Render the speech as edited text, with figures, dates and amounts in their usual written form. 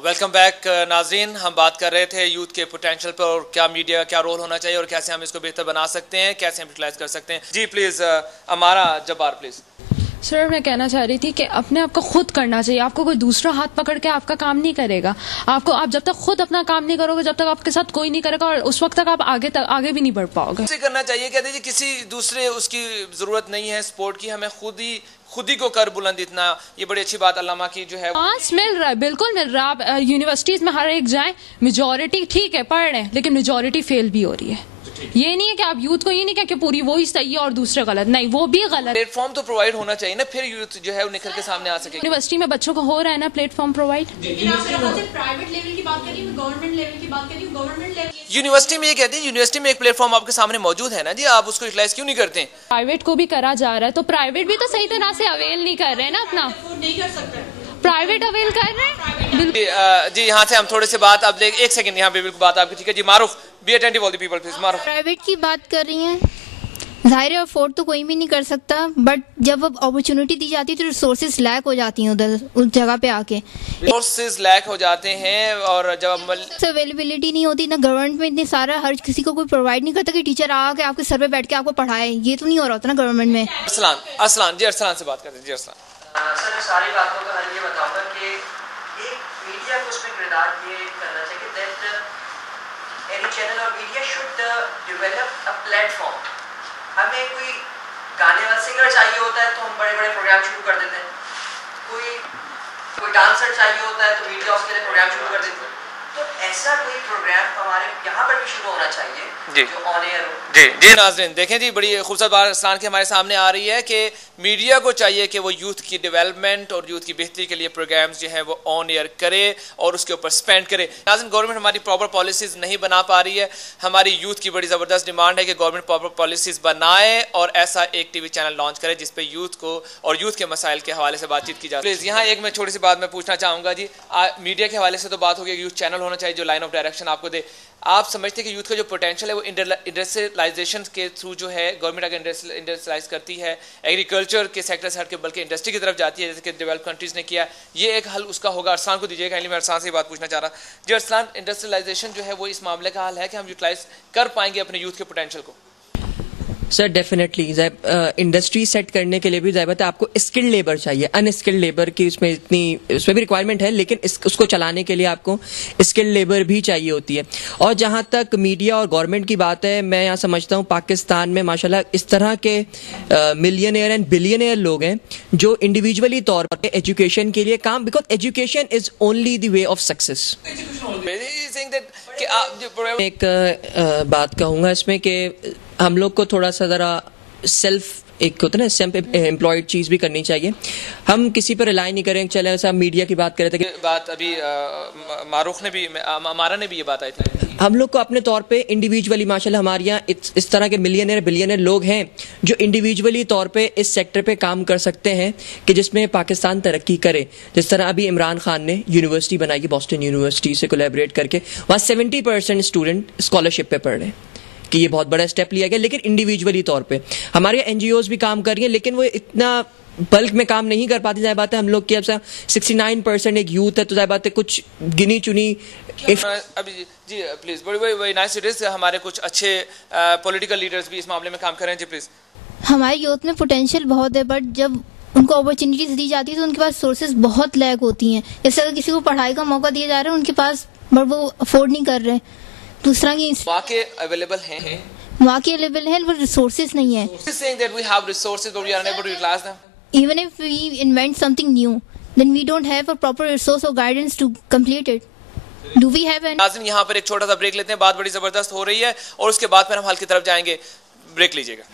Welcome back नाज़रीन। हम बात कर रहे थे यूथ के पोटेंशियल पर और क्या मीडिया क्या रोल होना चाहिए और कैसे हम इसको बेहतर बना सकते हैं, कैसे हम यूटिलाइज कर सकते हैं। जी प्लीज़ अमारा जब्बार प्लीज़। सर मैं कहना चाह रही थी कि अपने आप को खुद करना चाहिए। आपको कोई दूसरा हाथ पकड़ के आपका काम नहीं करेगा। आप जब तक खुद अपना काम नहीं करोगे, जब तक आपके साथ कोई नहीं करेगा, और उस वक्त तक आप आगे भी नहीं बढ़ पाओगे। कैसे करना चाहिए? कहते हैं किसी दूसरे उसकी ज़रूरत नहीं है सपोर्ट की, हमें खुद ही को कर बुलंद इतना। ये बड़ी अच्छी बात अल्लामा की जो है। चांस मिल रहा है, बिल्कुल मिल रहा है। आप यूनिवर्सिटीज में हर एक जाए, मेजोरिटी ठीक है पढ़ रहे हैं, लेकिन मेजोरिटी फेल भी हो रही है। ये नहीं है कि आप यूथ को ये नहीं कह कि पूरी वो ही सही है और दूसरे गलत, नहीं, वो भी गलत। प्लेटफॉर्म तो प्रोवाइड होना चाहिए ना, फिर यूथ जो है वो निकल के सामने आ सके। यूनिवर्सिटी में बच्चों को हो रहा है ना प्लेटफॉर्म प्रोवाइड। प्राइवेट लेवल की बात करिए, गवर्नमेंट लेवल की बात करिए। गवर्नमेंट लेवल यूनिवर्सिटी में ये कहते हैं, यूनिवर्सिटी में एक प्लेटफॉर्म आपके सामने मौजूद है ना जी, आप उसको यूटिलाइज क्यों नहीं करते? प्राइवेट को भी करा जा रहा है, तो प्राइवेट भी तो सही तरह से अवेल नहीं कर रहे हैं ना अपना। नहीं कर सकते, प्राइवेट अवेल कर रहे हैं। जी यहाँ से हम थोड़े से बात अब एक सेकंड यहाँ पे बिल्कुल बात आपकी ठीक है जी। Maroof be attentive all the people please. Maroof private की बात कर रही हैं, जाहिर है अफोर्ड तो कोई भी नहीं कर सकता, बट जब अब अपॉर्चुनिटी दी जाती है तो रिसोर्सेज लैक हो जाती हैं उधर उस जगह पे आके। रिसोर्सेज लैक हो जाते हैं और जब अवेलेबिलिटी नहीं होती ना, गवर्नमेंट में इतने सारा हर किसी को कोई प्रोवाइड नहीं करता कि टीचर आके आपके सर पे बैठ के आपको पढ़ाए। ये तो नहीं हो रहा होता ना गवर्नमेंट में। अरसलान जी, अरसलान से बात करते हैं जी। अरसलान सर, सारी बातों का हल ये बताऊंगा कि एक मीडिया को उसमें किरदार ये करना चाहिए दैट एनी चैनल और media should develop a platform. हमें कोई गाने वाला सिंगर चाहिए होता है तो हम बड़े बड़े प्रोग्राम शुरू कर देते हैं, कोई डांसर चाहिए होता है तो मीडिया उसके लिए प्रोग्राम शुरू कर देते हैं। तो ऐसा कोई प्रोग्राम हमारे यहाँ पर भी शुरू होना चाहिए जी, जो ऑन एयर हो। जी नाज़रीन देखें जी, बड़ी खूबसूरत बात अरसलान के हमारे सामने आ रही है कि मीडिया को चाहिए कि वो यूथ की डेवलपमेंट और यूथ की बेहतरी के लिए प्रोग्राम्स जो हैं वो ऑन एयर करे और उसके ऊपर स्पेंड करे। नाज़रीन गवर्नमेंट हमारी प्रॉपर पॉलिसीज़ नहीं बना पा रही है। हमारी यूथ की बड़ी ज़बरदस्त डिमांड है कि गवर्नमेंट प्रॉपर पॉलिसीज़ बनाए और ऐसा एक टीवी चैनल लॉन्च करे जिसपे यूथ को और यूथ के मसाइल के हवाले से बातचीत की जाए। प्लीज़ यहाँ एक मैं छोटी सी बात मैं पूछना चाहूँगा जी। मीडिया के हवाले से तो बात होगी, यूथ चैनल होना चाहिए जो लाइन ऑफ डायरेक्शन आपको दे। आप समझते हैं कि यूथ का जो पोटेंशियल है वो इंडस्ट्रियलाइजेशन के थ्रू जो है गवर्नमेंट अगर इंडस्ट्रियलाइज करती है, एग्रीकल्चर के सेक्टर से हट के बल्कि इंडस्ट्री की तरफ जाती है जैसे कि डेवलप कंट्रीज ने किया, ये एक हल उसका होगा। अरसलान को दीजिएगा, मैं अरसलान से बात पूछना चाह रहा जी। अरसलान, इंडस्ट्रियलाइजेशन जो है वो इस मामले का हल है कि हम यूटिलाइज कर पाएंगे अपने यूथ के पोटेंशियल को? सर डेफिनेटली इंडस्ट्री सेट करने के लिए भी ज़रूरत है, आपको स्किल्ड लेबर चाहिए। अनस्किल्ड लेबर की उसमें भी रिक्वायरमेंट है, लेकिन उसको चलाने के लिए आपको स्किल्ड लेबर भी चाहिए होती है। और जहाँ तक मीडिया और गवर्नमेंट की बात है, मैं यहाँ समझता हूँ पाकिस्तान में माशाल्लाह इस तरह के मिलियनियर एंड बिलियनियर लोग हैं जो इंडिविजुअली तौर पर एजुकेशन के लिए काम, because education is only the way of success. एक बात कहूँगा इसमें कि हम लोग को थोड़ा सा ज़रा सेल्फ एक होता है ना, सेल्फ एम्प्लॉयड चीज़ भी करनी चाहिए। हम किसी पर रिलाई नहीं करें। चले ऐसा मीडिया की बात कर रहे थे कि बात अभी मारूफ ने भी, हमारा ने भी ये बात आई थी। हम लोग को अपने तौर पे इंडिविजुअली माशाल्लाह हमारे यहाँ इस तरह के मिलियनियर बिलियनियर लोग हैं जो इंडिविजुअली तौर पे इस सेक्टर पे काम कर सकते हैं कि जिसमें पाकिस्तान तरक्की करे। जिस तरह अभी इमरान खान ने यूनिवर्सिटी बनाई है, बॉस्टन यूनिवर्सिटी से कोलैबोरेट करके, वहाँ 70% स्टूडेंट स्कॉलरशिप पे पढ़ रहे हैं कि ये बहुत बड़ा स्टेप लिया गया। लेकिन इंडिविजुअली तौर पे हमारे एनजीओज भी काम कर रही हैं, लेकिन वो इतना बल्क में काम नहीं कर पाती। जाहिर बात है हम लोग की अब 69% एक यूथ है, तो जाहिर बात है कुछ गिनी चुनी अभी जी प्लीज बड़ी नाइस इट इज। हमारे कुछ अच्छे पॉलिटिकल लीडर्स भी इस मामले में काम कर रहे हैं जी प्लीज। हमारे यूथ में पोटेंशियल बहुत है, बट जब उनको अपॉर्चुनिटीज दी जाती है तो उनके पास सोर्सेज बहुत लैक होती हैं। जैसे अगर किसी को पढ़ाई का मौका दिया जा रहा है उनके पास, बट वो अफोर्ड नहीं कर रहे। दूसरा की वाकई अवेलेबल हैं, वाकई अवेलेबल है, बट रिसोर्सेज नहीं है। Even if we invent something new, then we don't have a proper resource or guidance to complete it. Do we have any? नाज़रीन यहाँ पर एक छोटा सा ब्रेक लेते हैं, बात बड़ी जबरदस्त हो रही है और उसके बाद फिर हम हल की तरफ जाएंगे। ब्रेक लीजिएगा।